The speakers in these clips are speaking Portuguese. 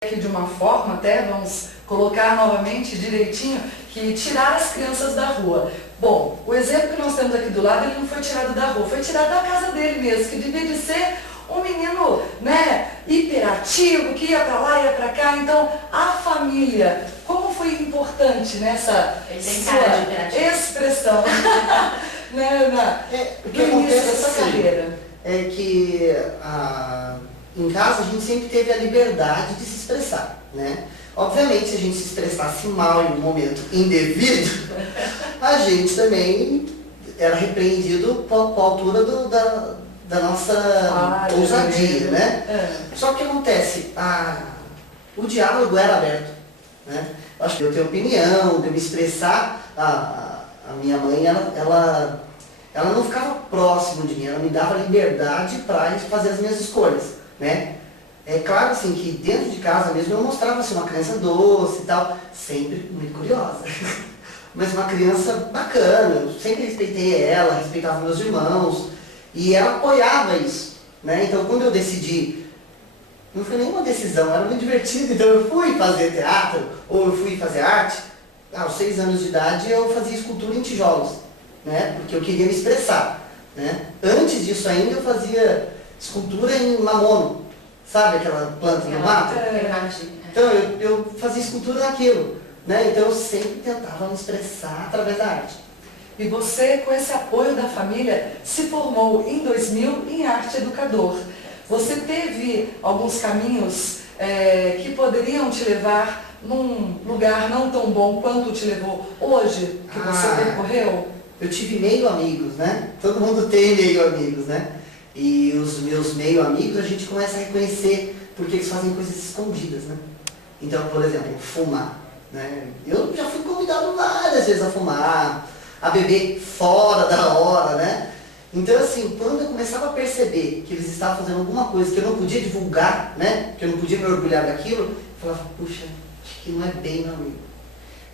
aqui de uma forma, até vamos colocar novamente direitinho, que tirar as crianças da rua. Bom, o exemplo que nós temos aqui do lado, ele não foi tirado da rua, foi tirado da casa dele mesmo, que devia de ser um menino, né, hiperativo, que ia para lá, ia para cá. Então, a família, como foi importante nessa sua expressão, né, Ana, no início da sua carreira? É que em casa a gente sempre teve a liberdade de se expressar, né? Obviamente, se a gente se expressasse mal em um momento indevido, a gente também era repreendido com a altura da nossa ousadia, né? Só que acontece, o diálogo era aberto, né? Eu acho que eu tenho opinião, de eu me expressar, a minha mãe, ela não ficava próximo de mim, ela me dava liberdade para fazer as minhas escolhas, né? É claro, assim, que dentro de casa mesmo eu mostrava assim, uma criança doce e tal, sempre muito curiosa, mas uma criança bacana, eu sempre respeitei ela, respeitava meus irmãos, e ela apoiava isso, né? Então, quando eu decidi, não foi nenhuma decisão, era muito divertido, então eu fui fazer teatro, ou eu fui fazer arte, aos 6 anos de idade eu fazia escultura em tijolos, né? Porque eu queria me expressar, né? Antes disso ainda eu fazia escultura em mamono, sabe aquela planta do mato? Então eu fazia escultura naquilo, né? Então eu sempre tentava me expressar através da arte. E você, com esse apoio da família, se formou em 2000 em arte educador. Você teve alguns caminhos que poderiam te levar num lugar não tão bom quanto te levou hoje, que você percorreu? Eu tive meio amigos, né? Todo mundo tem meio amigos, né? E os meus meio amigos a gente começa a reconhecer porque eles fazem coisas escondidas, né? Então, por exemplo, fumar, né? Eu já fui convidado várias vezes a fumar, a beber fora da hora, né? Então, assim, quando eu começava a perceber que eles estavam fazendo alguma coisa que eu não podia divulgar, né? Que eu não podia me orgulhar daquilo, eu falava, puxa, acho que não é bem, meu amigo.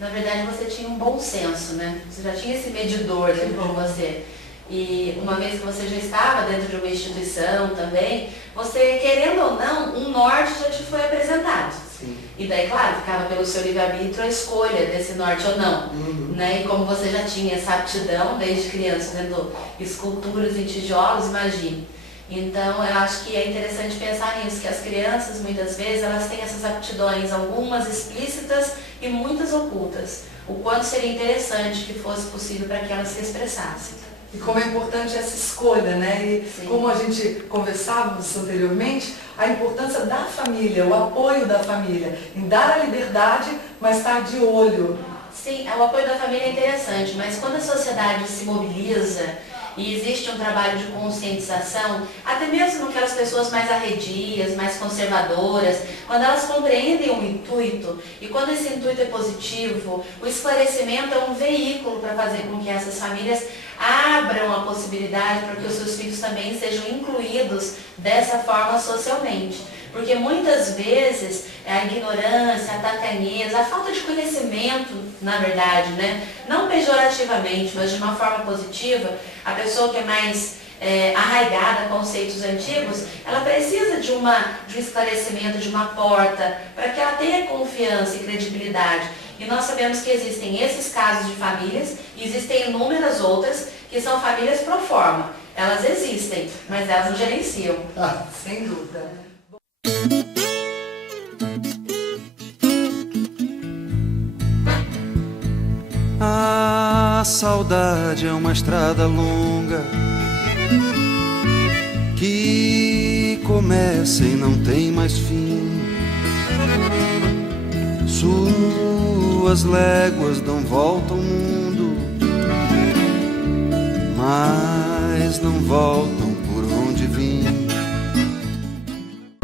Na verdade, você tinha um bom senso, né? Você já tinha esse medidor dentro de você. E uma vez que você já estava dentro de uma instituição também, você, querendo ou não, um norte já te foi apresentado. Sim. E daí, claro, ficava pelo seu livre-arbítrio a escolha desse norte ou não. Né? E como você já tinha essa aptidão desde criança, vendo esculturas em tijolos, imagine. Então, eu acho que é interessante pensar nisso, que as crianças, muitas vezes, elas têm essas aptidões, algumas explícitas e muitas ocultas. O quanto seria interessante que fosse possível para que elas se expressassem. E como é importante essa escolha, né? E sim, como a gente conversávamos anteriormente, a importância da família, o apoio da família, em dar a liberdade, mas estar de olho. Sim, o apoio da família é interessante, mas quando a sociedade se mobiliza e existe um trabalho de conscientização, até mesmo aquelas pessoas mais arredias, mais conservadoras, quando elas compreendem o intuito, e quando esse intuito é positivo, o esclarecimento é um veículo para fazer com que essas famílias abram a possibilidade para que os seus filhos também sejam incluídos dessa forma socialmente. Porque muitas vezes a ignorância, a tacanhez, a falta de conhecimento, na verdade, né? Não pejorativamente, mas de uma forma positiva, a pessoa que é mais arraigada a conceitos antigos, ela precisa de um esclarecimento, de uma porta, para que ela tenha confiança e credibilidade. E nós sabemos que existem esses casos de famílias, e existem inúmeras outras que são famílias pro forma. Elas existem, mas elas não gerenciam. Sem dúvida. A saudade é uma estrada longa que começa e não tem mais fim. Suas léguas dão volta ao mundo, mas não voltam